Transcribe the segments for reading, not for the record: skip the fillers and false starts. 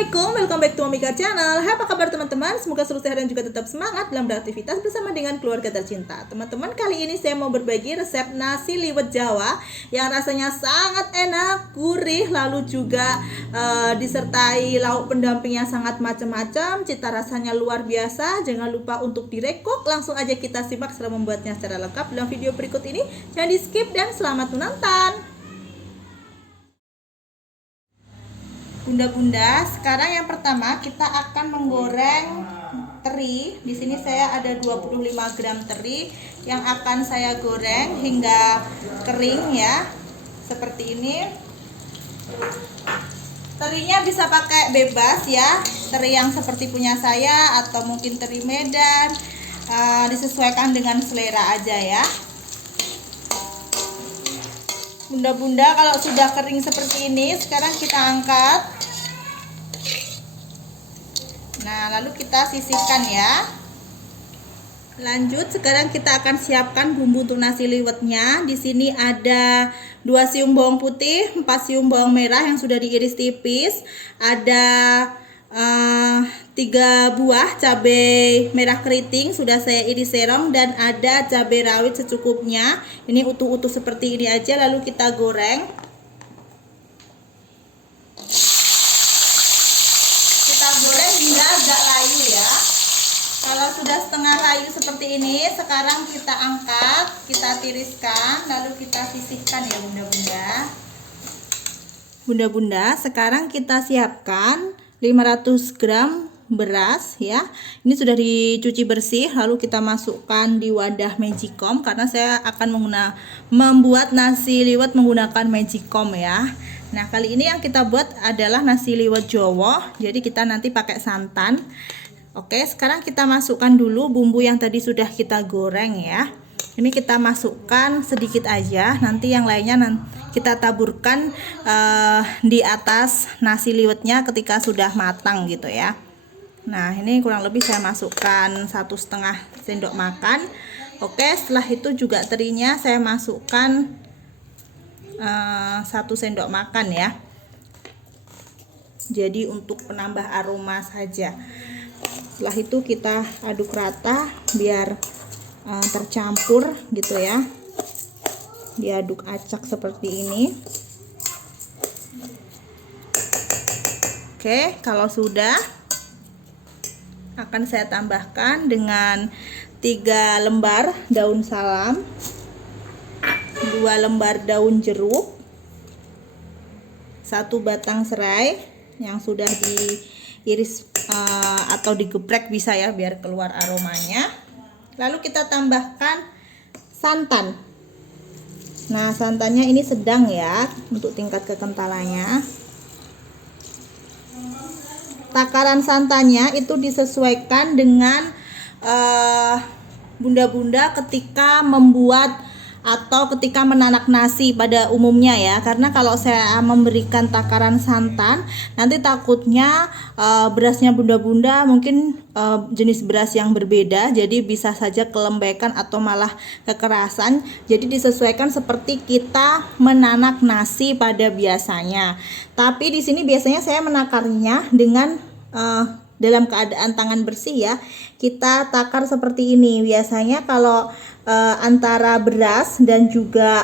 Assalamualaikum, welcome back to Momika Channel. Hai, apa kabar teman-teman? Semoga selalu sehat dan juga tetap semangat dalam beraktivitas bersama dengan keluarga tercinta. Teman-teman, kali ini saya mau berbagi resep nasi liwet Jawa yang rasanya sangat enak, gurih, lalu juga disertai lauk pendamping yang sangat macam-macam. Cita rasanya luar biasa. Jangan lupa untuk direkok. Langsung aja kita simak setelah membuatnya secara lengkap dalam video berikut ini. Jangan di skip dan selamat menonton. Bunda-bunda, sekarang yang pertama kita akan menggoreng teri. Di sini saya ada 25 gram teri yang akan saya goreng hingga kering ya. Seperti ini. Terinya bisa pakai bebas ya. Teri yang seperti punya saya atau mungkin teri Medan. Disesuaikan dengan selera aja ya. Bunda-bunda, kalau sudah kering seperti ini, sekarang kita angkat. Nah, lalu kita sisihkan ya. Lanjut, sekarang kita akan siapkan bumbu untuk nasi liwetnya. Di sini ada 2 siung bawang putih, 4 siung bawang merah yang sudah diiris tipis. Ada 3 buah cabai merah keriting sudah saya iris serong, dan ada cabai rawit secukupnya. Ini utuh-utuh seperti ini aja, lalu kita goreng. Kita goreng hingga agak layu ya. Kalau sudah setengah layu seperti ini, sekarang kita angkat, kita tiriskan, lalu kita sisihkan ya bunda-bunda. Bunda-bunda, sekarang kita siapkan 500 gram beras ya. Ini sudah dicuci bersih, lalu kita masukkan di wadah magicom karena saya akan membuat nasi liwet menggunakan magicom ya. Nah, kali ini yang kita buat adalah nasi liwet Jawa. Jadi kita nanti pakai santan. Oke, sekarang kita masukkan dulu bumbu yang tadi sudah kita goreng ya. Ini kita masukkan sedikit aja, nanti yang lainnya kita taburkan di atas nasi liwetnya ketika sudah matang gitu ya. Nah, ini kurang lebih saya masukkan 1,5 sendok makan. Oke, setelah itu juga terinya saya masukkan 1 sendok makan ya. Jadi untuk penambah aroma saja. Setelah itu kita aduk rata biar tercampur gitu ya. Diaduk acak seperti ini. Oke, kalau sudah akan saya tambahkan dengan 3 lembar daun salam, 2 lembar daun jeruk, 1 batang serai yang sudah diiris atau digeprek bisa ya biar keluar aromanya. Lalu kita tambahkan santan. Nah, santannya ini sedang ya untuk tingkat kekentalannya. Takaran santannya itu disesuaikan dengan bunda-bunda ketika membuat atau ketika menanak nasi pada umumnya ya. Karena kalau saya memberikan takaran santan, nanti takutnya berasnya bunda-bunda mungkin jenis beras yang berbeda, jadi bisa saja kelembekan atau malah kekerasan. Jadi disesuaikan seperti kita menanak nasi pada biasanya. Tapi di sini biasanya saya menakarnya dengan dalam keadaan tangan bersih ya. Kita takar seperti ini. Biasanya kalau antara beras dan juga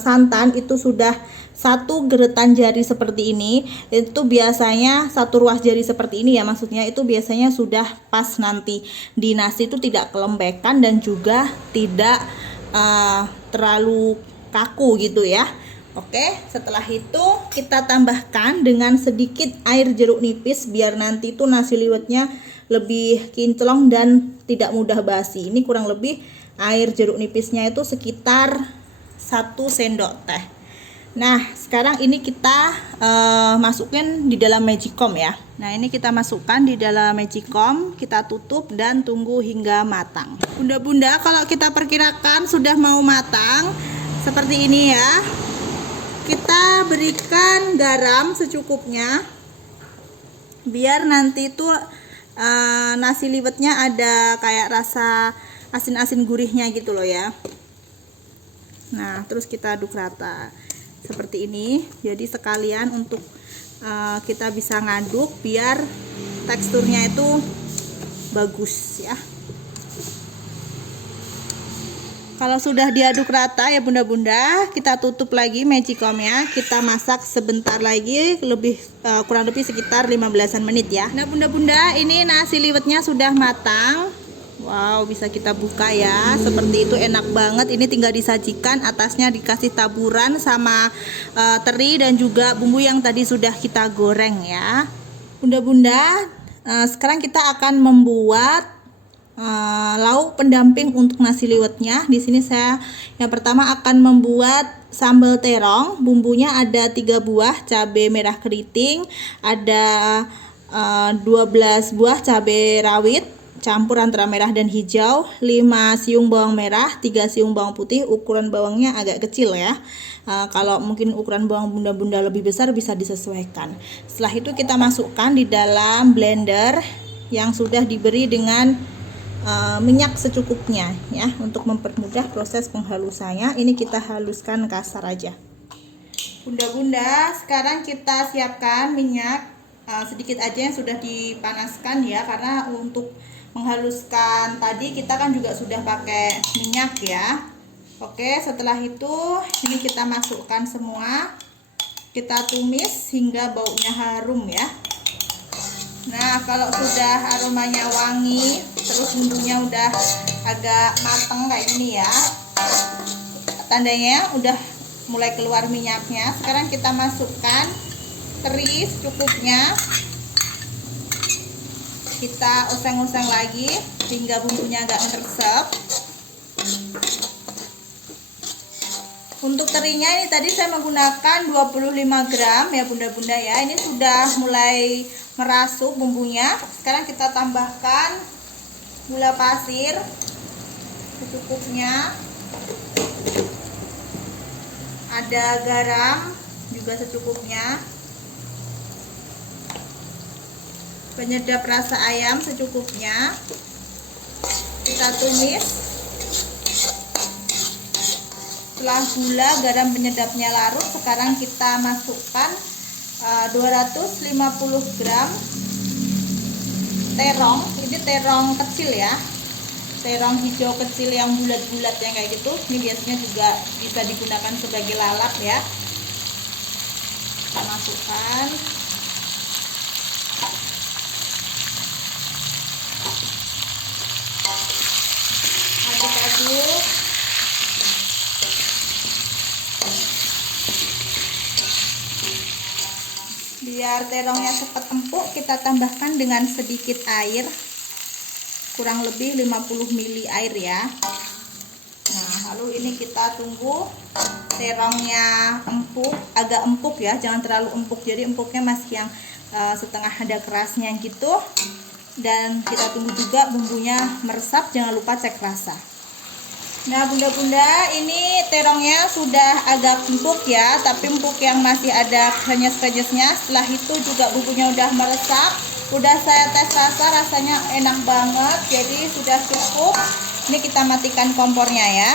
santan itu sudah 1 geretan jari seperti ini, itu biasanya 1 ruas jari seperti ini ya, maksudnya itu biasanya sudah pas nanti di nasi itu tidak kelembekan dan juga tidak terlalu kaku gitu ya. Oke, setelah itu kita tambahkan dengan sedikit air jeruk nipis biar nanti itu nasi liwetnya lebih kinclong dan tidak mudah basi. Ini kurang lebih air jeruk nipisnya itu sekitar 1 sendok teh. Nah, sekarang ini kita masukin di dalam magicom ya. Nah, ini kita masukkan di dalam magicom, kita tutup dan tunggu hingga matang. Bunda-bunda, kalau kita perkirakan sudah mau matang seperti ini ya, kita berikan garam secukupnya biar nanti itu nasi liwetnya ada kayak rasa asin-asin gurihnya gitu loh ya. Nah, terus kita aduk rata seperti ini. Jadi sekalian untuk kita bisa ngaduk biar teksturnya itu bagus ya. Kalau sudah diaduk rata ya bunda-bunda, kita tutup lagi magicomnya, kita masak sebentar lagi, kurang lebih sekitar 15-an menit ya. Nah bunda-bunda, ini nasi liwetnya sudah matang. Wow, bisa kita buka ya, seperti itu, enak banget. Ini tinggal disajikan, atasnya dikasih taburan sama teri dan juga bumbu yang tadi sudah kita goreng ya. Bunda-bunda, sekarang kita akan membuat lauk pendamping untuk nasi liwetnya. Di sini saya yang pertama akan membuat sambal terong. Bumbunya ada 3 buah cabai merah keriting, ada 12 buah cabai rawit campur antara merah dan hijau, 5 siung bawang merah, 3 siung bawang putih. Ukuran bawangnya agak kecil ya. Kalau mungkin ukuran bawang bunda-bunda lebih besar bisa disesuaikan. Setelah itu kita masukkan di dalam blender yang sudah diberi dengan minyak secukupnya ya, untuk mempermudah proses penghalusannya. Ini kita haluskan kasar aja. Bunda-bunda, sekarang kita siapkan minyak sedikit aja yang sudah dipanaskan ya, karena untuk menghaluskan tadi kita kan juga sudah pakai minyak ya. Oke, setelah itu ini kita masukkan semua, kita tumis hingga baunya harum ya. Nah, kalau sudah aromanya wangi, terus bumbunya udah agak mateng kayak gini ya, tandanya udah mulai keluar minyaknya. Sekarang kita masukkan teri secukupnya, kita oseng-oseng lagi hingga bumbunya agak meresap. Untuk terinya ini tadi saya menggunakan 25 gram ya bunda-bunda ya. Ini sudah mulai merasuk bumbunya. Sekarang kita tambahkan gula pasir secukupnya, ada garam juga secukupnya, penyedap rasa ayam secukupnya. Kita tumis. Setelah gula, garam, penyedapnya larut, sekarang kita masukkan 250 gram terong. Ini terong kecil ya, terong hijau kecil yang bulat-bulat yang kayak gitu. Ini biasanya juga bisa digunakan sebagai lalap ya. Kita masukkan. Aduk-aduk. Biar terongnya cepat empuk, kita tambahkan dengan sedikit air, kurang lebih 50 ml air ya. Nah, lalu ini kita tunggu terongnya empuk, agak empuk ya, jangan terlalu empuk, jadi empuknya masih yang setengah ada kerasnya gitu. Dan kita tunggu juga bumbunya meresap, jangan lupa cek rasa. Nah bunda-bunda, ini terongnya sudah agak empuk ya, tapi empuk yang masih ada krenyes-krenyesnya. Setelah itu juga bumbunya udah meresap, udah saya tes rasa, rasanya enak banget, jadi sudah cukup. Ini kita matikan kompornya ya.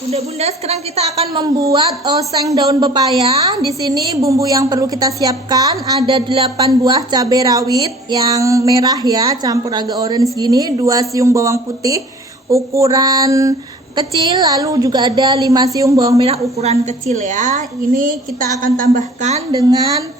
Bunda-bunda, sekarang kita akan membuat oseng daun pepaya. Di sini bumbu yang perlu kita siapkan ada 8 buah cabai rawit yang merah ya, campur agak orange gini, 2 siung bawang putih ukuran kecil, lalu juga ada 5 siung bawang merah ukuran kecil ya. Ini kita akan tambahkan dengan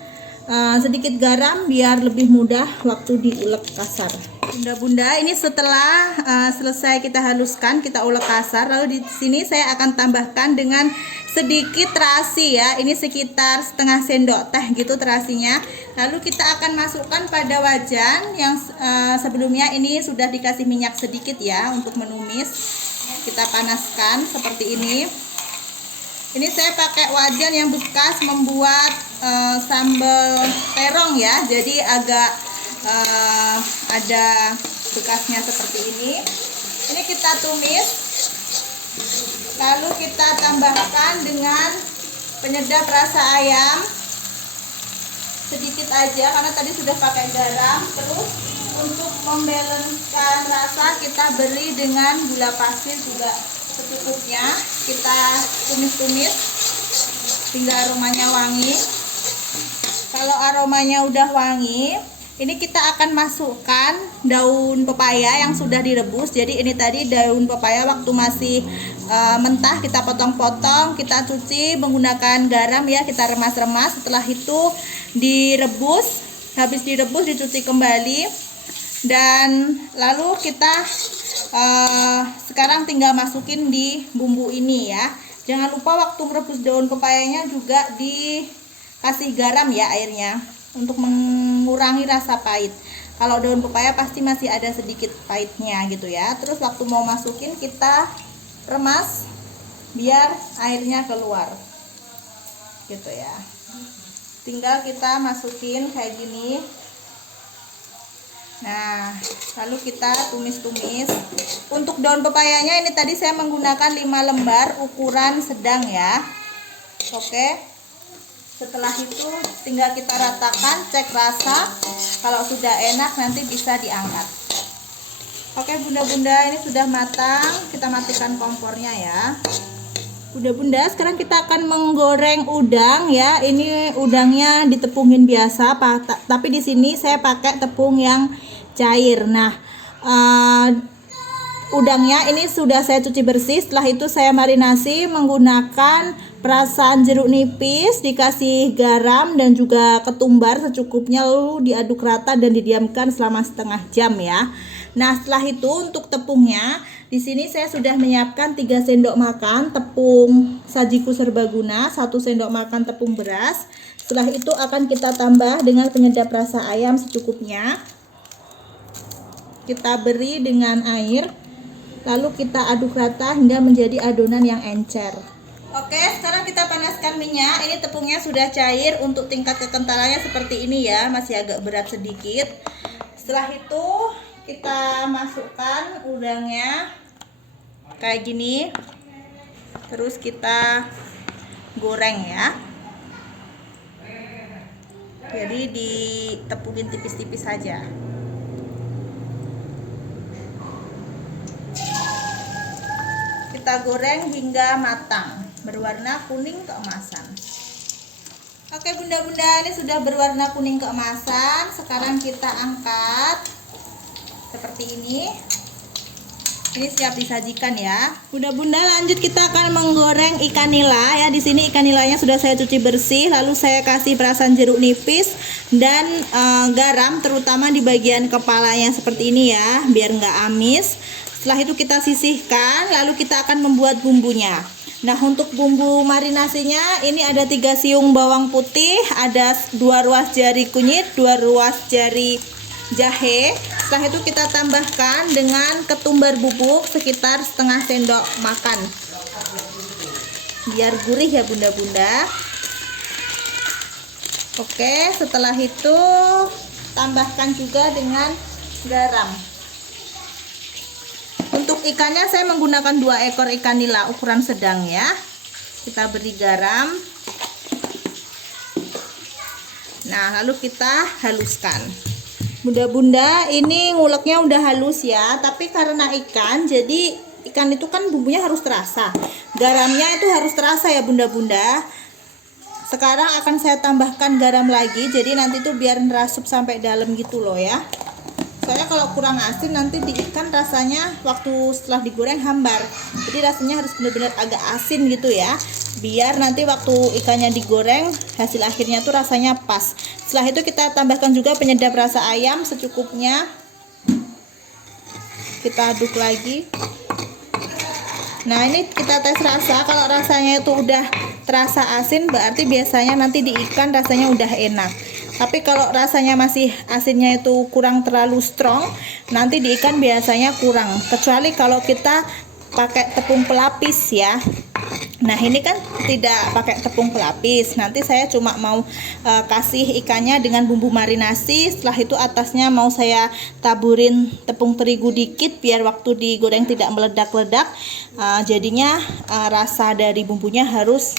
sedikit garam biar lebih mudah waktu diulek kasar. Bunda-bunda, ini setelah selesai kita haluskan, kita ulek kasar, lalu di sini saya akan tambahkan dengan sedikit terasi ya. Ini sekitar setengah sendok teh gitu terasinya. Lalu kita akan masukkan pada wajan yang sebelumnya ini sudah dikasih minyak sedikit ya untuk menumis. Kita panaskan seperti ini. Ini saya pakai wajan yang bekas membuat sambal terong ya, jadi agak ada bekasnya seperti ini. Ini kita tumis, lalu kita tambahkan dengan penyedap rasa ayam sedikit aja karena tadi sudah pakai garam. Terus untuk membalancekan rasa kita beri dengan gula pasir juga secukupnya. Kita tumis-tumis hingga aromanya wangi. Kalau aromanya udah wangi, ini kita akan masukkan daun pepaya yang sudah direbus. Jadi ini tadi daun pepaya waktu masih mentah kita potong-potong, kita cuci menggunakan garam ya, kita remas-remas. Setelah itu direbus, habis direbus dicuci kembali, dan lalu kita sekarang tinggal masukin di bumbu ini ya. Jangan lupa waktu merebus daun pepayanya juga dikasih garam ya airnya, untuk mengurangi rasa pahit. Kalau daun pepaya pasti masih ada sedikit pahitnya gitu ya. Terus waktu mau masukin kita remas biar airnya keluar gitu ya. Tinggal kita masukin kayak gini. Nah, lalu kita tumis-tumis. Untuk daun pepayanya ini tadi saya menggunakan 5 lembar ukuran sedang ya. Oke. Setelah itu tinggal kita ratakan, cek rasa. Kalau sudah enak nanti bisa diangkat. Oke bunda-bunda, ini sudah matang. Kita matikan kompornya ya. Bunda-bunda, sekarang kita akan menggoreng udang ya. Ini udangnya ditepungin biasa, tapi di sini saya pakai tepung yang cair. Nah, udangnya ini sudah saya cuci bersih. Setelah itu saya marinasi menggunakan perasan jeruk nipis, dikasih garam dan juga ketumbar secukupnya, lalu diaduk rata dan didiamkan selama setengah jam ya. Nah, setelah itu untuk tepungnya, di sini saya sudah menyiapkan 3 sendok makan tepung sajiku serbaguna, 1 sendok makan tepung beras. Setelah itu akan kita tambah dengan penyedap rasa ayam secukupnya. Kita beri dengan air, lalu kita aduk rata hingga menjadi adonan yang encer. Oke, sekarang kita panaskan minyak. Ini tepungnya sudah cair. Untuk tingkat kekentalannya seperti ini ya, masih agak berat sedikit. Setelah itu kita masukkan udangnya kayak gini, terus kita goreng ya. Jadi ditepungin tipis-tipis saja. Kita goreng hingga matang, berwarna kuning keemasan. Oke bunda-bunda, ini sudah berwarna kuning keemasan. Sekarang kita angkat seperti ini. Ini siap disajikan ya. Bunda-bunda, lanjut kita akan menggoreng ikan nila ya. Di sini ikan nilanya sudah saya cuci bersih, lalu saya kasih perasan jeruk nipis dan garam, terutama di bagian kepalanya seperti ini ya, biar nggak amis. Setelah itu kita sisihkan, lalu kita akan membuat bumbunya. Nah, untuk bumbu marinasinya ini ada 3 siung bawang putih, ada 2 ruas jari kunyit, 2 ruas jari jahe. Setelah itu kita tambahkan dengan ketumbar bubuk sekitar setengah sendok makan, biar gurih ya bunda-bunda. Oke, setelah itu tambahkan juga dengan garam. Untuk ikannya saya menggunakan 2 ekor ikan nila ukuran sedang ya. Kita beri garam. Nah, lalu kita haluskan. Bunda-bunda, ini nguleknya udah halus ya, tapi karena ikan, jadi ikan itu kan bumbunya harus terasa. Garamnya itu harus terasa ya bunda-bunda. Sekarang akan saya tambahkan garam lagi, jadi nanti tuh biar merasuk sampai dalam gitu loh ya. Soalnya kalau kurang asin nanti di ikan rasanya waktu setelah digoreng hambar. Jadi rasanya harus benar-benar agak asin gitu ya, biar nanti waktu ikannya digoreng hasil akhirnya tuh rasanya pas. Setelah itu kita tambahkan juga penyedap rasa ayam secukupnya. Kita aduk lagi. Nah, ini kita tes rasa. Kalau rasanya itu udah terasa asin, berarti biasanya nanti di ikan rasanya udah enak. Tapi kalau rasanya masih asinnya itu kurang terlalu strong, nanti di ikan biasanya kurang. Kecuali kalau kita pakai tepung pelapis ya. Nah, ini kan tidak pakai tepung pelapis. Nanti saya cuma mau kasih ikannya dengan bumbu marinasi. Setelah itu atasnya mau saya taburin tepung terigu dikit biar waktu digoreng tidak meledak-ledak. Jadinya rasa dari bumbunya harus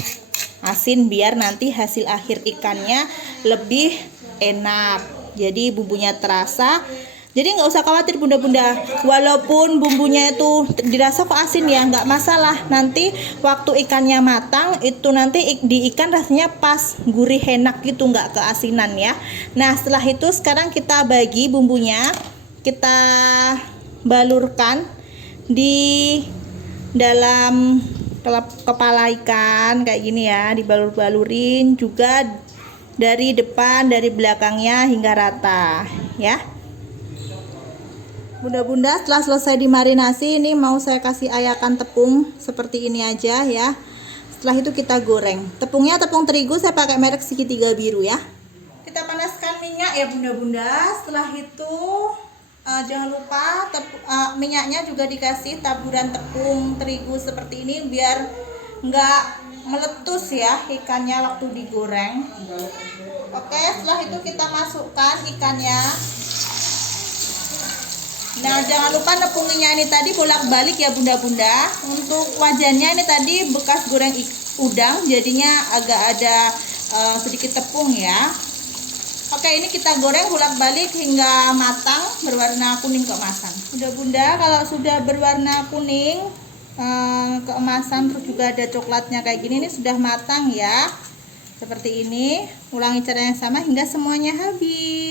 asin biar nanti hasil akhir ikannya lebih enak. Jadi bumbunya terasa. Jadi nggak usah khawatir bunda-bunda, walaupun bumbunya itu dirasa kok asin ya, nggak masalah. Nanti waktu ikannya matang itu nanti di ikan rasanya pas, gurih, enak gitu, nggak keasinan ya. Nah setelah itu sekarang kita bagi bumbunya, kita balurkan di dalam kepala ikan kayak gini ya, dibalur-balurin juga dari depan, dari belakangnya hingga rata ya. Bunda-bunda, setelah selesai dimarinasi, ini mau saya kasih ayakan tepung seperti ini aja ya. Setelah itu kita goreng. Tepungnya tepung terigu, saya pakai merek segitiga biru ya. Kita panaskan minyak ya bunda-bunda. Setelah itu jangan lupa minyaknya juga dikasih taburan tepung terigu seperti ini biar nggak meletus ya ikannya waktu digoreng. Oke, setelah itu kita masukkan ikannya. Nah jangan lupa nepunginya ini tadi bolak-balik ya bunda-bunda. Untuk wajannya ini tadi bekas goreng udang, jadinya agak ada sedikit tepung ya. Oke, ini kita goreng bolak-balik hingga matang, berwarna kuning keemasan. Bunda-bunda, kalau sudah berwarna kuning keemasan, terus juga ada coklatnya kayak gini, ini sudah matang ya. Seperti ini. Ulangi cara yang sama hingga semuanya habis.